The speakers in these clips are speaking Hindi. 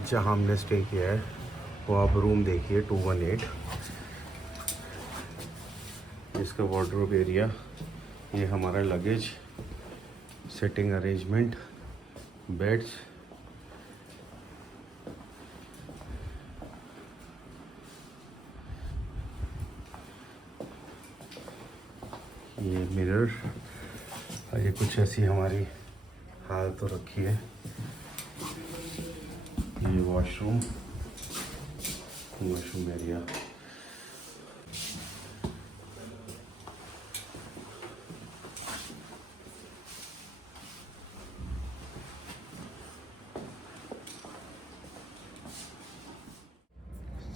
आज जहाँ हमने स्टे किया है वो आप रूम देखिए 218, इसका वार्डरोब एरिया, ये हमारा लगेज, सिटिंग अरेंजमेंट, बेड्स, ये मिरर, और ये कुछ ऐसी हमारी हाल तो रखी है। ये वॉशरूम एरिया,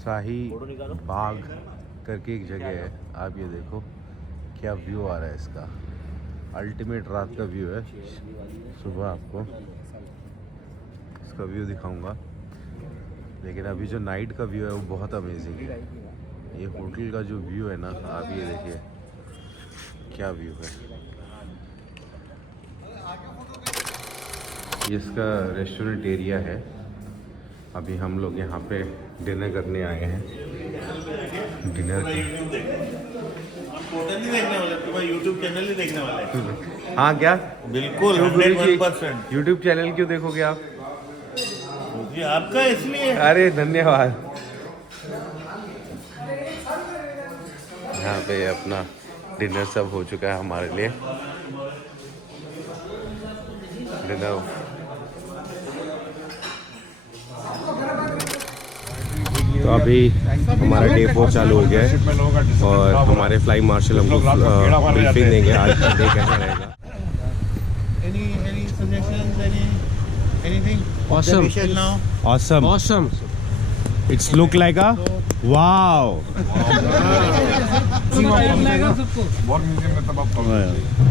शाही बाग करके एक जगह है, आप ये देखो क्या व्यू आ रहा है इसका, अल्टीमेट रात का व्यू है। सुबह आपको इसका व्यू दिखाऊंगा, लेकिन अभी जो नाइट का व्यू है वो बहुत अमेजिंग है। ये होटल का जो व्यू है ना, आप ये देखिए क्या व्यू है। ये इसका रेस्टोरेंट एरिया है। अभी हम लोग यहाँ पे डिनर करने आए हैं। डिनर नहीं देखने वाले, तुम्हारा यूट्यूब चैनल ही देखने वाले। हाँ क्या? बिल्कुल 100%। यूट्यूब चैनल क्यों देखोगे आप? ये आपका इसलिए। अरे धन्यवाद। यहाँ पे अपना डिनर सब हो चुका है हमारे लिए। डिनर तो अभी हमारा डे 4 चालू हो गया है और हमारे फ्लाई मार्शल हमको ब्रीफिंग देंगे आज का डे कैसा रहेगा। Any suggestions? Anything? Awesome. Now? Awesome. It's look like a wow.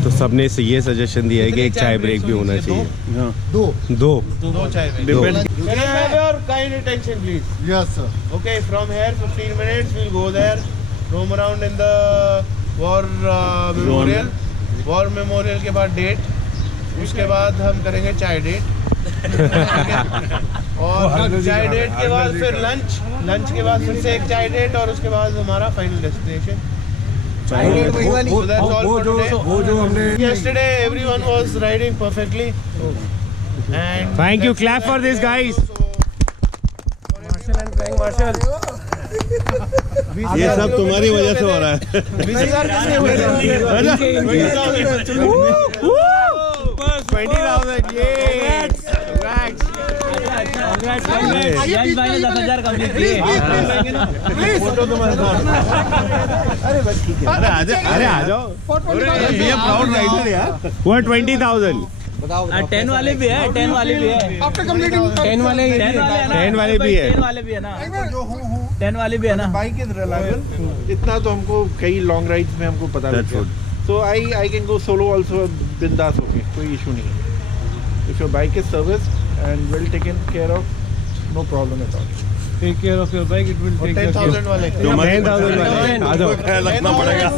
तो सबने से ये सजेशन दिया है कि एक चाय ब्रेक भी होना चाहिए। दो चाय break. Can I have your kind attention, please? Yes, sir. Okay, from here 15 minutes we'll go there, roam around in the war memorial. War memorial के बाद डेट, उसके बाद हम करेंगे चाय डेट। और चाय डेट के बाद फिर लंच के बाद फिर से एक चाय डेट, और उसके बाद हमारा फाइनल डेस्टिनेशन। वो जो हमने Yesterday everyone was riding perfectly. And Thank you. Clap for this, guys. ये सब तुम्हारी वजह से हो रहा है। 20,000. यश भाई ने 10,000 कंप्लीट किए। फोटो तुम्हारे साथ। अरे आ जाओ। ये प्राउड राइडर यार। वो 20,000. 10 वाले भी है, 10 वाले भी है। आफ्टर कंप्लीटिंग 10 वाले भी है ना, 10 वाले भी है। 10 वाले भी है ना, 10 वाले भी है ना। Bike is reliable. इतना तो हमको कई लॉन्ग राइड्स में हमको पता That's लगता है। So I can go solo also बिंदास होके, कोई इशू नहीं है। If your bike is serviced and well taken care of, no problem at all. Take care of your bike, it will take care of 10,000 वाले। 10,000 वाले आ जाओ। ख्याल रखना पड़ेगा।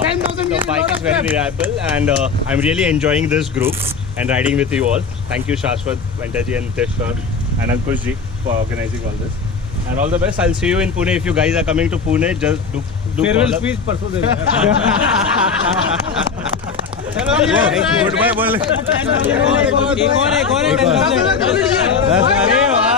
10,000 The bike is very reliable and I'm really enjoying this group and riding with you all. Thank you Shashwat, Ventaji and Nitesh sir and Ankush ji for organizing all this. And all the best. I'll see you in Pune. If you guys are coming to Pune, just do farewell call up. Speech परसों दे गुड बाय बोल। एक और है 10,000। अरे वाह।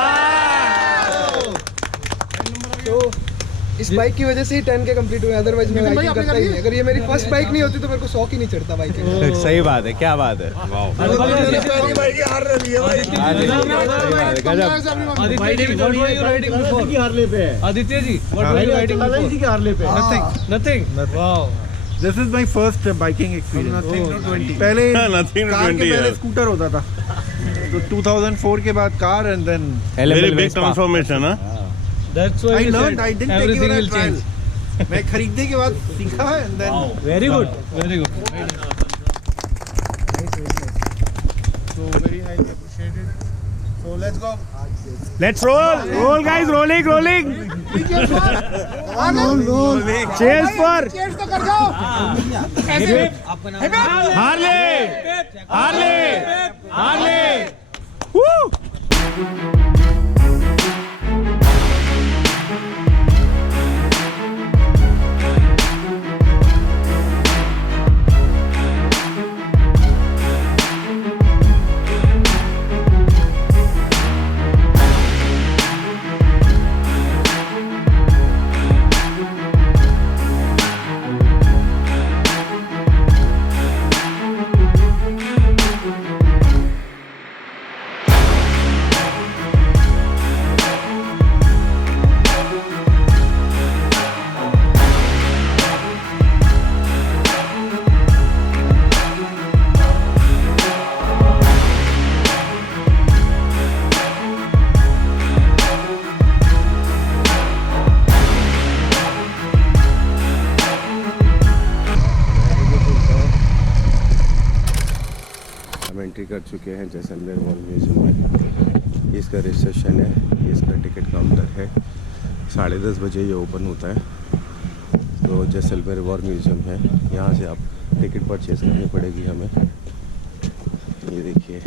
इस बाइक की वजह से ही 10 के कंप्लीट हुए, अदरवाइज मैं बाइकिंग करता ही नहीं। अगर ये मेरी फर्स्ट बाइक नहीं होती तो मेरे को शौक ही नहीं चढ़ता बाइकिंग। सही बात है, क्या बात है। Aditya ji, what were you riding before? Nothing. Wow. This is my first biking experience. पहले कार के पहले स्कूटर होता था, तो 2004 के बाद car and then Very big transformation, huh? That's why I you learned, said I didn't take everything even will change. Trial. मैं खरीदने के बाद सीखा and then Very good. Very good. So very highly appreciated. 4 So let's go. Let's roll. Roll, guys. Rolling, rolling. Cheers for Harley. Harley. Woo. हम एंट्री कर चुके हैं जैसलमेर वॉर म्यूज़ियम में। ये इसका रिसेप्शन है, ये इसका टिकट काउंटर है। 10:30 बजे ये ओपन होता है। तो जैसलमेर वॉर म्यूज़ियम है, यहाँ से आप टिकट परचेज़ करनी पड़ेगी हमें। ये देखिए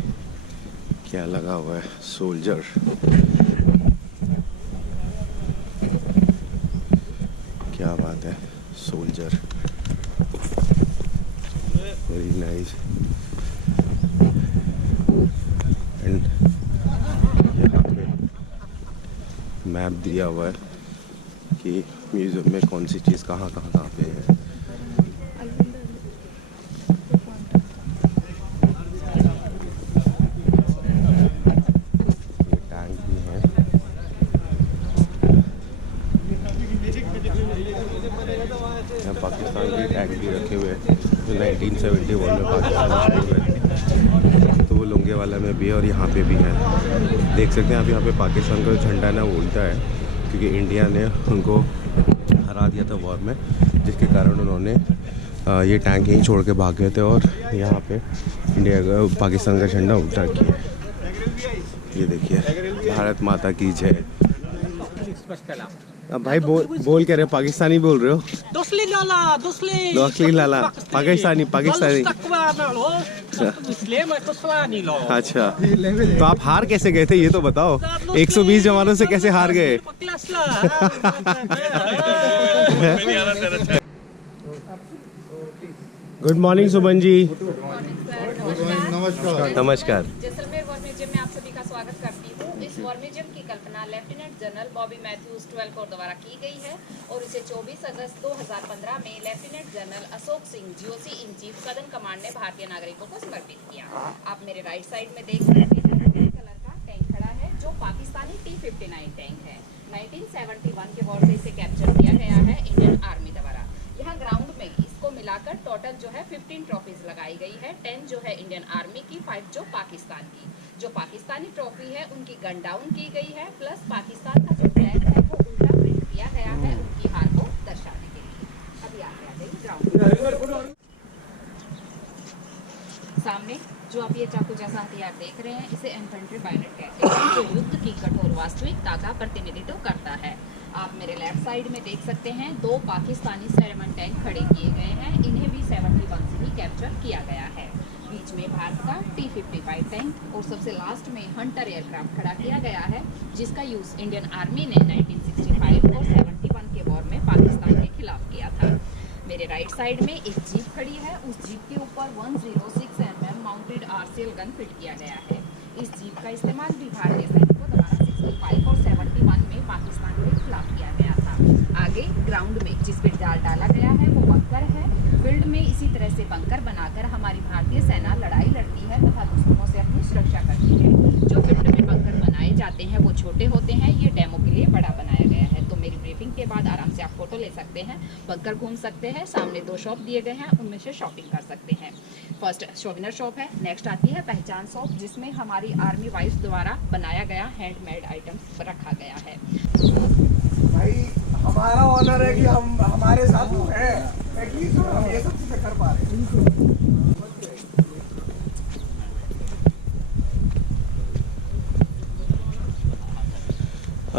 क्या लगा हुआ है, सोल्जर। क्या बात है, सोल्जर, वेरी नाइस। एंड यहाँ पे मैप दिया हुआ है कि म्यूज़ियम में कौन सी चीज़ कहाँ पे है। ये टैंक भी है। यहाँ पाकिस्तान के टैंक भी रखे हुए हैं जो 1971 में पाकिस्तान छोड़ गए थे। तो वो लोंगे वाला में भी है और यहाँ पे भी है। देख सकते हैं आप, यहाँ पे पाकिस्तान का जो झंडा है ना वो उल्टा है, क्योंकि इंडिया ने उनको हरा दिया था वॉर में, जिसके कारण उन्होंने ये टैंक यहीं छोड़ के भाग गए थे और यहाँ पे इंडिया का पाकिस्तान का झंडा उल्टा किया है। ये देखिए, भारत माता की जय। अब भाई बोल कह रहे हो, पाकिस्तानी बोल रहे हो? दोसली लाला पाकिस्तानी। अच्छा, तो आप हार कैसे गए थे ये तो बताओ। 120 जवानों से कैसे हार गए? Good morning Suman ji. नमस्कार। जैसलमेर वॉर म्यूजियम में आप सभी का स्वागत करती हूँ। इस वॉर म्यूजियम की कल्पना lieutenant general Bobby Mathews 12 corps द्वारा की गई है और इसे 24 अगस्त 2015 में lieutenant general Ashok Singh GOC in chief southern command ने भारतीय नागरिकों को समर्पित किया। आप मेरे राइट साइड में देख सकते हैं रेड कलर का टैंक खड़ा है जो पाकिस्तानी T-59 टैंक है। 1971 के वॉर से इसे कैप्चर किया गया है इंडियन आर्मी द्वारा। यहाँ ग्राउंड में इसको मिलाकर टोटल जो है 15 ट्रॉफीज लगाई गई है। 10 जो है इंडियन आर्मी की, 5 जो पाकिस्तान की। जो पाकिस्तानी ट्रॉफी है उनकी गन डाउन की गई है, प्लस पाकिस्तान का जो फ्लैग है वो उल्टा प्रिंट किया गया है उनकी हार को दर्शाने के लिए। अभी आगे आ जाइए ग्राउंड। सामने जो आप ये चाकू जैसा हथियार देख रहे हैं इसे इन्फेंट्री बायनेट कहते हैं, जो युद्ध की कठोर वास्तविकता का प्रतिनिधित्व करता है। आप मेरे लेफ्ट साइड में देख सकते हैं 2 पाकिस्तानी सेरेमन टैंक खड़े किए गए हैं। इन्हें भी 71 से ही कैप्चर किया गया है। बीच में भारत का T-55 टैंक और सबसे लास्ट में हंटर एयरक्राफ्ट खड़ा किया गया है, जिसका यूज इंडियन आर्मी ने 1965 और 71 के वॉर में पाकिस्तान के खिलाफ किया था। मेरे राइट साइड में एक जीप खड़ी है, उस जीप के ऊपर 106 mm mounted RCL gun fit किया गया है। इस जीप का इस्तेमाल भी भारतीय सैनिकों द्वारा 65 और 71 में पाकिस्तान के खिलाफ किया गया था। आगे ग्राउंड में जिस पे जाल डाला गया है वो बंकर है। फील्ड में इसी तरह से बंकर बनाकर हमारी भारतीय सेना लड़ाई लड़ती है तथा दुश्मनों से अपनी सुरक्षा करती है। जो फील्ड में बंकर बनाए जाते हैं वो छोटे होते हैं, ये डेमो के लिए बड़ा बनाया गया है। तो मेरी ब्रीफिंग के बाद आराम से आप फोटो ले सकते हैं, बंकर घूम सकते हैं। सामने 2 शॉप दिए गए हैं, उनमें से शॉपिंग कर सकते हैं। फर्स्ट शोविनर शॉप है, नेक्स्ट आती है पहचान शॉप, जिसमें हमारी आर्मी वाइफ द्वारा बनाया गया हैंडमेड आइटम्स रखा गया है। भाई हमारा ऑनर है कि हम हमारे साथ है, एटलीस्ट हम ये सब चीजें कर पा रहे हैं।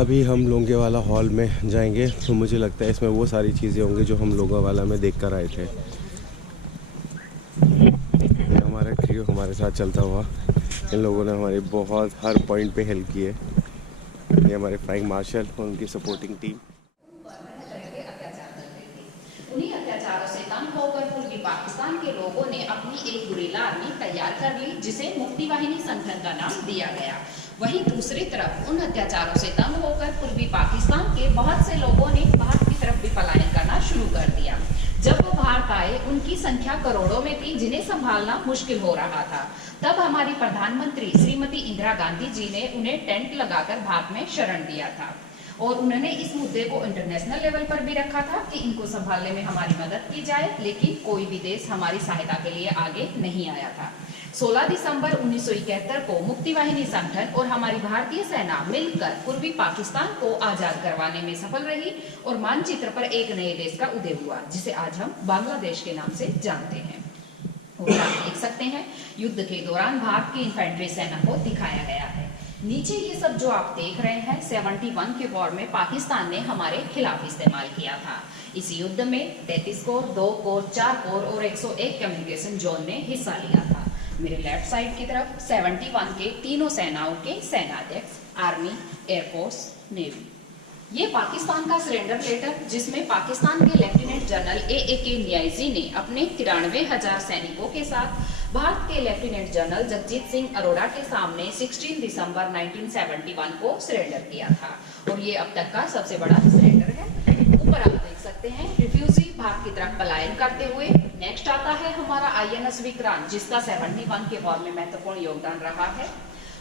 अभी हम लोंगेवाला हॉल में जाएंगे, तो मुझे लगता है इसमें वो सारी चीज़ें होंगी जो हम लोंगेवाला में देख कर आए थे। ये हमारा ट्रियो हमारे साथ चलता हुआ, इन लोगों ने हमारी बहुत हर पॉइंट पे हेल्प की है। ये हमारे फ्लाइंग मार्शल और उनकी सपोर्टिंग टीम। उन्हीं अत्याचारों से तंग होकर पूर्वी पाकिस्तान के लोगों ने अपनी एक गुरिल्ला आर्मी तैयार कर ली, जिसे मुक्ति वाहिनी संगठन का नाम दिया गया। वहीं दूसरी तरफ उन अत्याचारों से तंग होकर पूर्वी पाकिस्तान के बहुत से लोगों ने भारत की तरफ भी पलायन करना शुरू कर दिया। जब वो भारत आए, उनकी संख्या करोड़ों में थी, जिन्हें संभालना मुश्किल हो रहा था। तब हमारी प्रधानमंत्री श्रीमती इंदिरा गांधी जी ने उन्हें टेंट लगाकर भारत में शरण दिया था, और उन्होंने इस मुद्दे को इंटरनेशनल लेवल पर भी रखा था कि इनको संभालने में हमारी मदद की जाए, लेकिन कोई भी देश हमारी सहायता के लिए आगे नहीं आया था। 16 दिसंबर 1971 को मुक्ति वाहिनी संगठन और हमारी भारतीय सेना मिलकर पूर्वी पाकिस्तान को आजाद करवाने में सफल रही, और मानचित्र पर एक नए देश का उदय हुआ, जिसे आज हम बांग्लादेश के नाम से जानते हैं। और आप देख सकते हैं, युद्ध के दौरान भारत की इन्फेंट्री सेना को दिखाया गया है। नीचे ये सब जो आप देख रहे हैं 71 के वॉर में पाकिस्तान ने हमारे खिलाफ इस्तेमाल किया था। इस युद्ध में 33 कोर, 2 कोर, 4 कोर और 101 कम्युनिकेशन जोन ने हिस्सा लिया था। मेरे लेफ्ट साइड की तरफ 71 के तीनों सेनाओं के सेनाध्यक्ष, आर्मी, एयरफोर्स, नेवी। ये पाकिस्तान का सरेंडर लेटर, जिसमें पाकिस्तान के लेफ्टिनेंट जनरल A.A.K. न्यायजी ने अपने 93,000 सैनिकों के साथ भारत के लेफ्टिनेंट जनरल जगजीत सिंह अरोड़ा के सामने 16 दिसंबर 1971 को सरेंडर किया था, और ये अब तक का सबसे बड़ा सरेंडर है। ऊपर आप देख सकते हैं रिफ्यूजी भारत की तरफ पलायन करते हुए। नेक्स्ट आता है हमारा INS विक्रांत, जिसका 71 के वॉर में महत्वपूर्ण योगदान रहा है।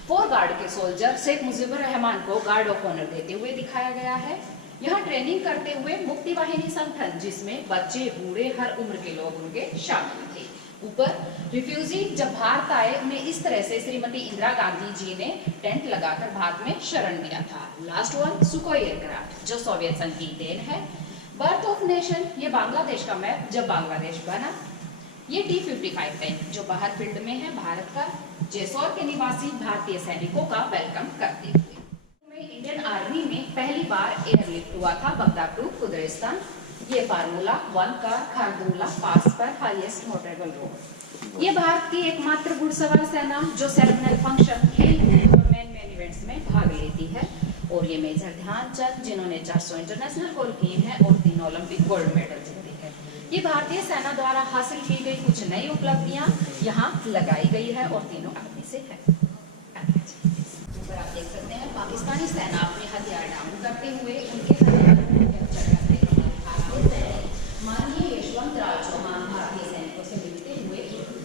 4 गार्ड के सोल्जर शेख मुजीबुर रहमान को गार्ड ऑफ ऑनर देते हुए दिखाया गया है। यहाँ ट्रेनिंग करते हुए मुक्ति वाहिनी संगठन, जिसमें बच्चे बूढ़े हर उम्र के लोग उनके शामिल थे। ऊपर रिफ्यूजी जब भारत आए, उन्हें इस तरह से श्रीमती इंदिरा गांधी जी ने टेंट लगाकर भारत में शरण दिया था। लास्ट वन सुखोई एयरक्राफ्ट, जो सोवियत संघ की देन है। बर्थ ऑफ नेशन, ये बांग्लादेश का मैप जब बांग्लादेश बना। ये T-55 टैंक जो बाहर फील्ड में है भारत का, जेसौर के निवासी भारतीय सैनिकों का वेलकम करते हुए। इंडियन आर्मी में पहली बार एयरलिफ्ट हुआ था बगदाद टू खुदरिस्तान। ये फार्मूला 1 का खारदुल्ला पास पर हाईएस्ट मोटरेबल रोड। ये भारत की एकमात्र घुड़सवार सेना जो सेरेमनियल फंक्शन, खेल और मेन इवेंट्स में भाग लेती है। और ये मेजर ध्यानचंद, जिन्होंने 400 इंटरनेशनल गोल किए हैं और 3 ओलंपिक गोल्ड मेडल जीते हैं। ये भारतीय सेना द्वारा हासिल की गई कुछ नई उपलब्धियां यहाँ लगाई गई है, और तीनों आर्मी से है। ऊपर आप देख सकते हैं पाकिस्तानी सेना अपने हथियार डाउन करते हुए उनके हथियार माननीय यशवंतराव चौहान भारतीय सैनिकों से मिलते हुए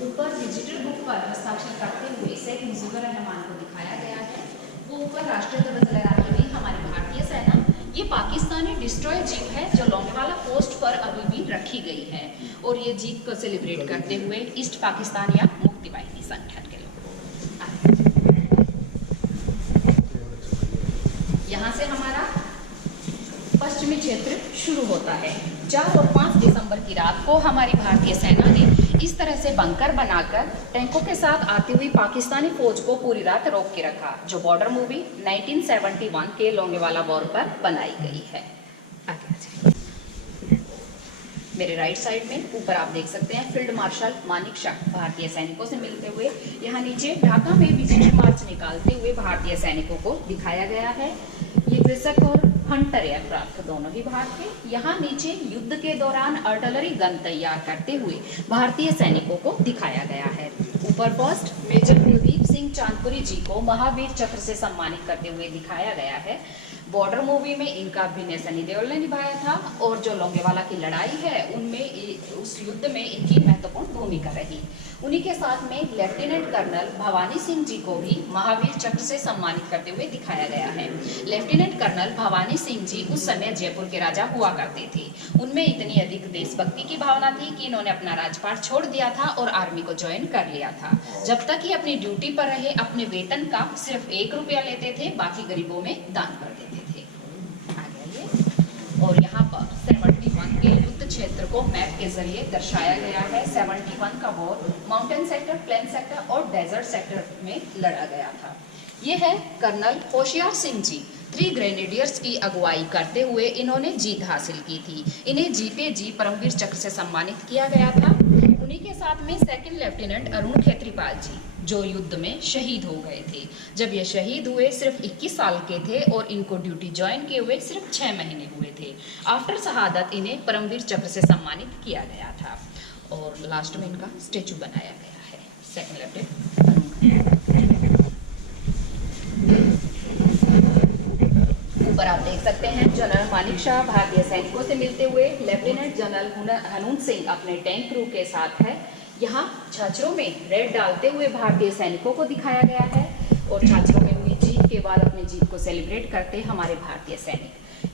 ऊपर डिजिटल बुक पर हस्ताक्षर करते हुए शेख मुजीबुर रहमान को दिखाया गया है। वो ऊपर राष्ट्रीय ध्वज लहराती हुई हमारी भारतीय सेना। ये पाकिस्तानी डिस्ट्रॉय जीप है जो लोंगेवाला पोस्ट पर अभी भी रखी गई है, और ये जीत को सेलिब्रेट करते हुए ईस्ट पाकिस्तान या मुक्ति वाहिनी संगठन के लोग। यहाँ से हमारा पश्चिमी क्षेत्र शुरू होता है। 4 और 5 दिसंबर की रात को हमारी भारतीय सेना ने इस तरह से बंकर बनाकर टैंकों के साथ आती हुई पाकिस्तानी फौज को पूरी रात रोक के रखा, जो बॉर्डर मूवी 1971 के लोंगेवाला वॉर पर बनाई गई है। मेरे राइट साइड में ऊपर आप देख सकते हैं फील्ड मार्शल मानिक शाह भारतीय सैनिकों से मिलते हुए। यहाँ नीचे ढाका में विजय मार्च निकालते हुए भारतीय सैनिकों को दिखाया गया है। ये कृषक और हंटर एयरक्राफ्ट दोनों ही भारत के। यहाँ नीचे युद्ध के दौरान आर्टिलरी गन तैयार करते हुए भारतीय सैनिकों को दिखाया गया है। ऊपर फर्स्ट मेजर कुलदीप सिंह चांदपुरी जी को महावीर चक्र से सम्मानित करते हुए दिखाया गया है। बॉर्डर मूवी में इनका अभिनय सनी देओल ने निभाया था, और जो लोंगेवाला की लड़ाई है उनमें उस युद्ध में इनकी महत्वपूर्ण भूमिका रही। उन्हीं के साथ में लेफ्टिनेंट कर्नल भवानी सिंह जी को भी महावीर चक्र से सम्मानित करते हुए दिखाया गया है। लेफ्टिनेंट कर्नल भवानी सिंह जी उस समय जयपुर के राजा हुआ करते थे। उनमें इतनी अधिक देशभक्ति की भावना थी कि इन्होंने अपना राजपाट छोड़ दिया था और आर्मी को ज्वाइन कर लिया था। जब तक ये अपनी ड्यूटी पर रहे, अपने वेतन का सिर्फ 1 रुपया लेते थे, बाकी गरीबों में दान कर देते थे। और यहाँ पर 71 के युद्ध क्षेत्र को मैप के जरिए दर्शाया गया है। 71 का war mountain sector, plain sector और डेजर्ट सेक्टर में लड़ा गया था। ये है कर्नल होशियार सिंह जी, 3 ग्रेनेडियर्स की अगुवाई करते हुए इन्होंने जीत हासिल की थी। इन्हें जीते जी परमवीर चक्र से सम्मानित किया गया था। उन्हीं के साथ में सेकंड लेफ्टिनेंट अरुण खेत्रीपाल जी, जो युद्ध में शहीद हो गए थे। जब ये शहीद हुए सिर्फ 21 साल के थे और इनको ड्यूटी ज्वाइन किए हुए सिर्फ 6 महीने हुए थे। आफ्टर शहादत इन्हें परमवीर चक्र से सम्मानित किया गया था और लास्ट में इनका स्टेचू बनाया गया है। सेकंड लेफ्टिनेंट ऊपर आप देख सकते हैं जनरल मानिक शाह भारतीय सैनिकों से मिलते हुए, लेफ्टिनेंट जनरल हनून सिंह अपने टैंक क्रू के साथ है। यहाँ छाछरों में रेड डालते हुए भारतीय सैनिकों को दिखाया गया है और छाछरों में हुई जीत के बाद अपनी जीत को सेलिब्रेट करते हमारे भारतीय सैनिक।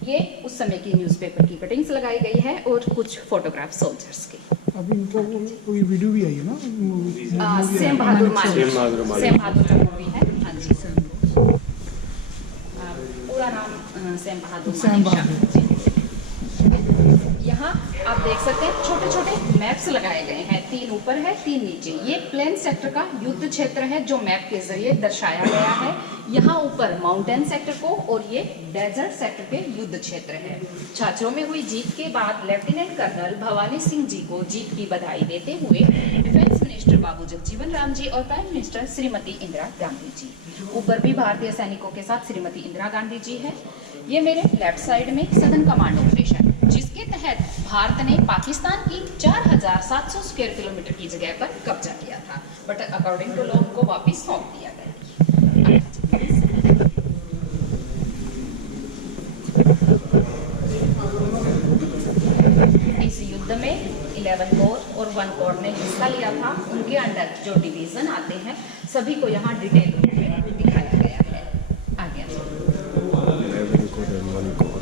ये उस समय की न्यूज़पेपर की कटिंग्स लगाई गई है और कुछ फोटोग्राफ सोल्जर्स की। अभी इनका कोई वीडियो भी आई है ना, सेम बहादुर का मूवी है। हाँ जी सर, पूरा नाम सेम बहादुर। यहाँ आप देख सकते हैं छोटे छोटे मैप्स लगाए गए हैं, 3 ऊपर है 3 नीचे। ये प्लेन सेक्टर का युद्ध क्षेत्र है जो मैप के जरिए दर्शाया गया है। यहाँ ऊपर माउंटेन सेक्टर को और ये डेजर्ट सेक्टर के युद्ध क्षेत्र है। छाछरों में हुई जीत के बाद लेफ्टिनेंट कर्नल भवानी सिंह जी को जीत की बधाई देते हुए डिफेंस मिनिस्टर बाबू जगजीवन राम जी और प्राइम मिनिस्टर श्रीमती इंदिरा गांधी जी, ऊपर भी भारतीय सैनिकों के साथ श्रीमती इंदिरा गांधी जी है। ये मेरे लेफ्ट साइड में सदन कमांड ऑपरेशन, जिसके तहत भारत ने पाकिस्तान की 4700 स्क्वायर किलोमीटर की जगह पर कब्जा किया था, बट अकॉर्डिंग टू लॉ उनको वापस सौंप दिया गया। इस युद्ध में 11 कोर और 1 कोर ने हिस्सा लिया था। उनके अंडर जो डिवीजन आते हैं सभी को यहाँ डिटेल रूप में दिखाया गया है। आगे 11 core and 1 core.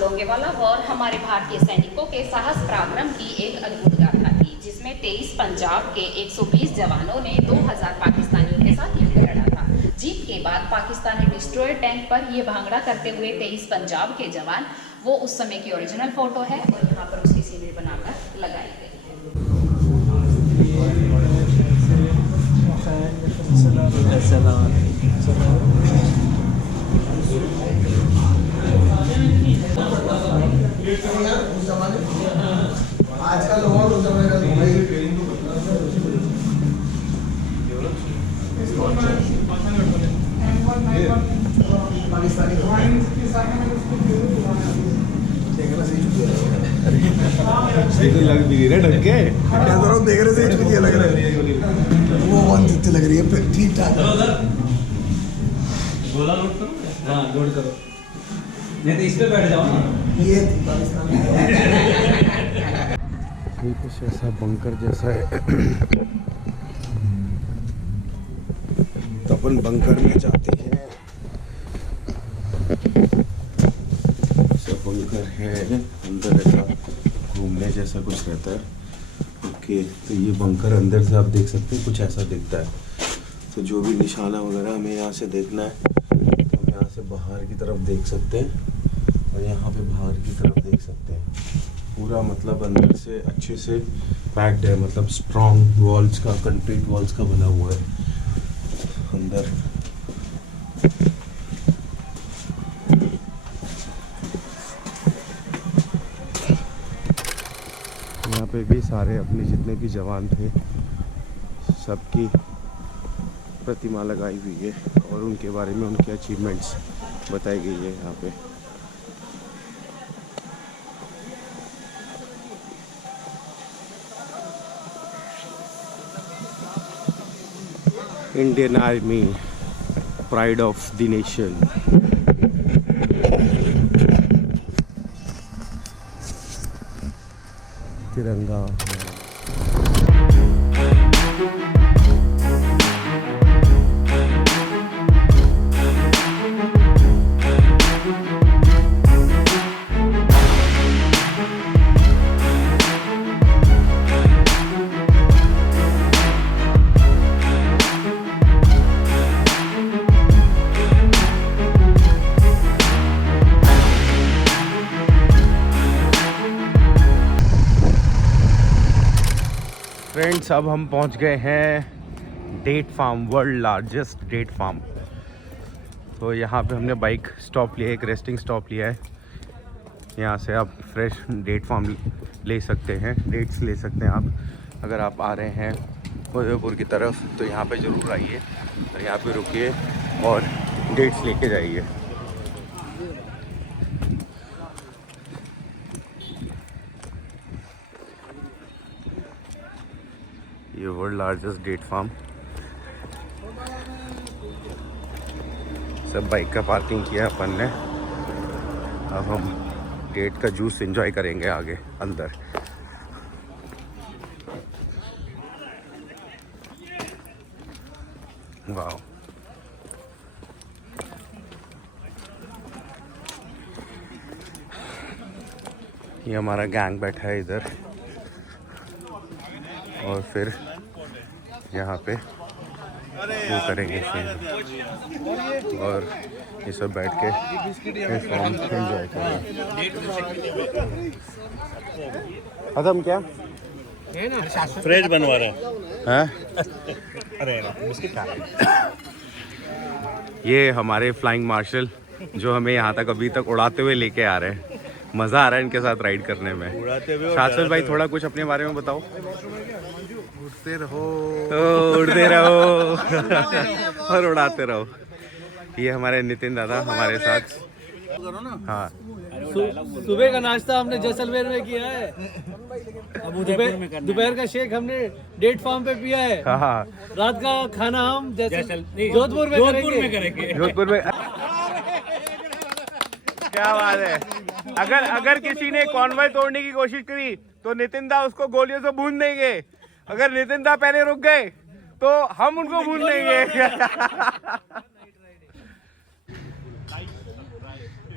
Longewala war हमारे भारतीय सैनिकों के साहस पराक्रम की एक अद्भुत गाथा थी, जिसमें 23 पंजाब के 120 जवानों ने 2000 पाकिस्तानियों के साथ युद्ध लड़ा था। जीत के बाद पाकिस्तानी डिस्ट्रॉयर टैंक पर ये भांगड़ा करते हुए 23 पंजाब के जवान, वो उस समय की ओरिजिनल फोटो है और यहाँ पर उसकी सीनरी बनाकर लगाई गई आजकल और उस समय का लग भी रही है ढंग के, देख रहे थे लग रहा है वो वन जितने लग रही है ठीक ठाक। बोला नोट करो, हाँ नोट करो, नहीं तो इस पे बैठ जाओ ना। ये कुछ ऐसा बंकर जैसा है। तो अपन बंकर में जाते हैं। ऐसा बंकर है, अंदर ऐसा घूमने जैसा कुछ रहता है। ओके, तो ये बंकर अंदर से आप देख सकते हैं, कुछ ऐसा दिखता है। तो जो भी निशाना वगैरह हमें यहाँ से देखना है तो हम यहाँ से बाहर की तरफ देख सकते हैं और यहाँ पे बाहर की तरफ देख सकते हैं। पूरा मतलब अंदर से अच्छे से पैक्ड है, मतलब स्ट्रॉन्ग वॉल्स का, कंक्रीट वॉल्स का बना हुआ है अंदर। यहाँ पे भी सारे अपने जितने भी जवान थे सबकी प्रतिमा लगाई हुई है और उनके बारे में उनके अचीवमेंट्स बताई गई है यहाँ पे। Indian army, pride of the nation. Tiranga friends, अब हम पहुंच गए हैं date farm, world largest date farm. तो यहाँ पे हमने बाइक स्टॉप लिया है, एक रेस्टिंग स्टॉप लिया है। यहाँ से आप फ्रेश डेट फार्म ले सकते हैं, डेट्स ले सकते हैं आप। अगर आप आ रहे हैं उदयपुर की तरफ तो यहाँ पे ज़रूर आइए और यहाँ पे रुकिए और डेट्स लेके जाइए। ये वर्ल्ड लार्जेस्ट डेट फार्म। सब बाइक का पार्किंग किया अपन ने। अब हम डेट का जूस एंजॉय करेंगे आगे अंदर। वाह, ये हमारा गैंग बैठा है इधर और फिर यहाँ पे वो करेंगे फिर और ये सब बैठ के फॉर्म एंजॉय करेंगे। खत्म क्या फ्रेश बनवा रहा है? अरे बिस्किट खा रहा। ये हमारे फ्लाइंग मार्शल जो हमें यहाँ तक अभी तक उड़ाते हुए लेके आ रहे हैं। मज़ा आ रहा है इनके साथ राइड करने में। शाश्वत भाई, थोड़ा कुछ अपने बारे में बताओ। उड़ते रहो, उड़ते रहो और उड़ाते रहो। ये हमारे नितिन दादा हमारे साथ। हाँ, सुबह का नाश्ता हमने जैसलमेर में किया है, दोपहर का शेक हमने डेट फार्म पे पिया है, हाँ, रात का खाना हम जोधपुर में करेंगे। जोधपुर में। क्या बात है। अगर किसी ने कॉन्वॉय तोड़ने की कोशिश करी तो नितिन दा उसको गोलियों से भून देंगे। अगर नितिन दा पहले रुक गए तो हम उनको भून देंगे।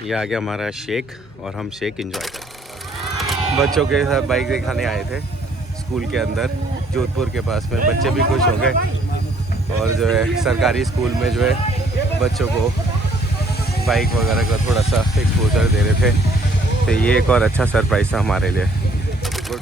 ये आ गया हमारा शेक और हम शेक एंजॉय कर बच्चों के साथ बाइक दिखाने आए थे स्कूल के अंदर जोधपुर के पास में। बच्चे भी खुश हो गए और जो है सरकारी स्कूल में जो है बच्चों को बाइक वगैरह का थोड़ा सा एक्सपोजर दे रहे थे। तो ये एक और अच्छा सरप्राइज था हमारे लिए। गुड।